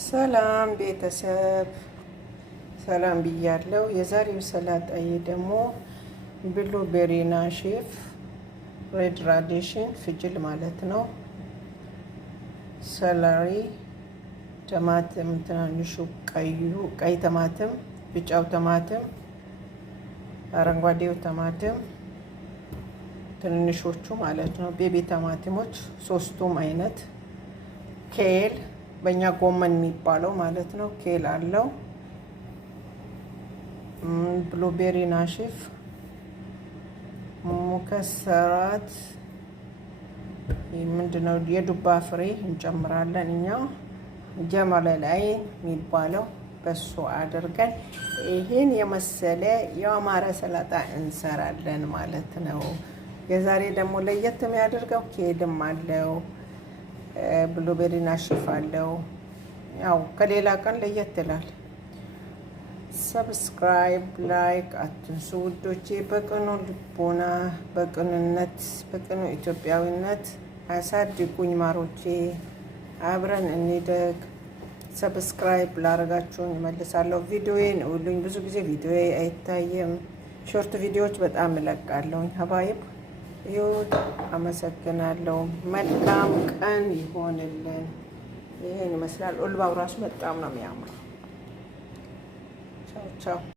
ሰላም ቤተሰብ ሰላም ብያለሁ። የዛሬው ሰላጣዬ ደግሞ ብሉቤሪ ናሽፍ ሬድ ራዲሽን ፍጅል ማለት ነው። ሰላሪ፣ ቲማቲም ትናንሹ ቀይ ቲማቲም፣ ቢጫው ቲማቲም፣ አረንጓዴው ቲማቲም ትንንሾቹ ማለት ነው። ቤቢ ቲማቲሞች ሶስቱም አይነት፣ ኬል በእኛ ጎመን የሚባለው ማለት ነው። ኬል አለው። ብሉቤሪ ናሽፍ፣ ሙከሰራት ምንድነው የዱባ ፍሬ እንጨምራለን እኛ። ጀመለላይ የሚባለው በሱ አድርገን ይህን የመሰለ የአማረ ሰላጣ እንሰራለን ማለት ነው። የዛሬ ደግሞ ለየት የሚያደርገው ኬልም አለው፣ ብሉቤሪ ናሽፍ አለው። ያው ከሌላ ቀን ለየት ይላል። ሰብስክራይብ ላይክ አትንሱ ውዶቼ። በቅኑ ልቦና በቅንነት በቅኑ ኢትዮጵያዊነት አሳድጉኝ ማሮቼ። አብረን እንደግ። ሰብስክራይብ ላረጋችሁኝ እመልሳለሁ። ቪዲዮዬን እውሉኝ። ብዙ ጊዜ ቪዲዮዬ አይታየም። ሾርት ቪዲዮዎች በጣም እለቃለሁኝ። ሀባይብ ይሁን። አመሰግናለሁ። መልካም ቀን ይሆንልን። ይሄን ይመስላል። ኡልባው ራሱ በጣም ነው የሚያምረው። ቻው ቻው።